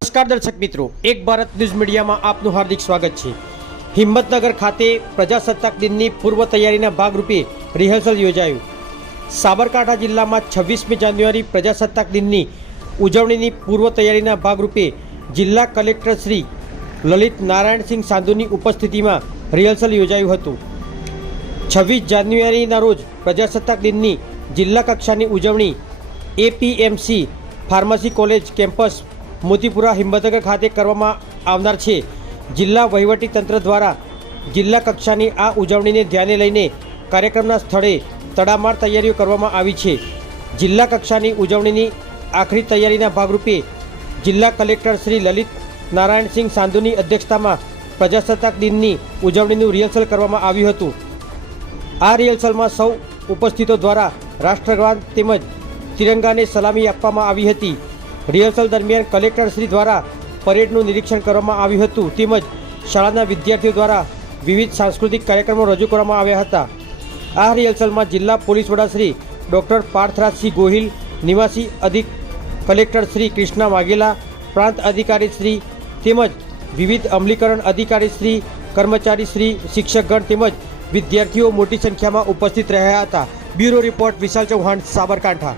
નમસ્કાર દર્શક મિત્રો, એક ભારત ન્યૂઝ મીડિયામાં આપનું હાર્દિક સ્વાગત છે। હિંમતનગર ખાતે પ્રજાસત્તાક દિનની પૂર્વ તૈયારીના ભાગરૂપે રિહર્સલ યોજાયું। સાબરકાંઠા જિલ્લામાં 26મી જાન્યુઆરી પ્રજાસત્તાક દિનની ઉજવણીની પૂર્વ તૈયારીના ભાગરૂપે જિલ્લા કલેક્ટર શ્રી લલિત નારાયણસિંહ સાંધુની ઉપસ્થિતિમાં રિહર્સલ યોજાયું હતું। 26 જાન્યુઆરીના રોજ પ્રજાસત્તાક દિનની જિલ્લા કક્ષાની ઉજવણી APMC pharmacy college campus Motipura Himmatnagar ખાતે કરવામાં આવનાર છે। જિલ્લા વહીવટીતંત્ર દ્વારા જિલ્લા કક્ષાની આ ઉજવણીને ધ્યાને લઈને કાર્યક્રમના સ્થળે તડામાર તૈયારીઓ કરવામાં આવી છે। જિલ્લા કક્ષાની ઉજવણીની આખરી તૈયારીના ભાગરૂપે જિલ્લા કલેક્ટર શ્રી લલિત નારાયણસિંહ સાંધુની અધ્યક્ષતામાં પ્રજાસત્તાક દિનની ઉજવણીનું રિહર્સલ કરવામાં આવ્યું હતું। આ રિહર્સલમાં સૌ ઉપસ્થિતો દ્વારા રાષ્ટ્રગાન તેમજ તિરંગાને સલામી આપવામાં આવી હતી। રિહર્સલ દરમિયાન કલેક્ટર શ્રી દ્વારા પરેડનું નિરીક્ષણ કરવામાં આવ્યું હતું તેમજ શાળાના વિદ્યાર્થીઓ દ્વારા વિવિધ સાંસ્કૃતિક કાર્યક્રમો રજૂ કરવામાં આવ્યા હતા। આ રિહર્સલમાં જિલ્લા પોલીસ વડા શ્રી ડૉક્ટર પાર્થરાજસિંહ ગોહિલ, નિવાસી અધિક કલેક્ટર શ્રી કૃષ્ણા વાઘેલા, પ્રાંત અધિકારી શ્રી તેમજ વિવિધ અમલીકરણ અધિકારી શ્રી, કર્મચારી શ્રી, શિક્ષકગણ તેમજ વિદ્યાર્થીઓ મોટી સંખ્યામાં ઉપસ્થિત રહ્યા હતા। બ્યુરો રિપોર્ટ વિશાલ ચૌહાણ, સાબરકાંઠા।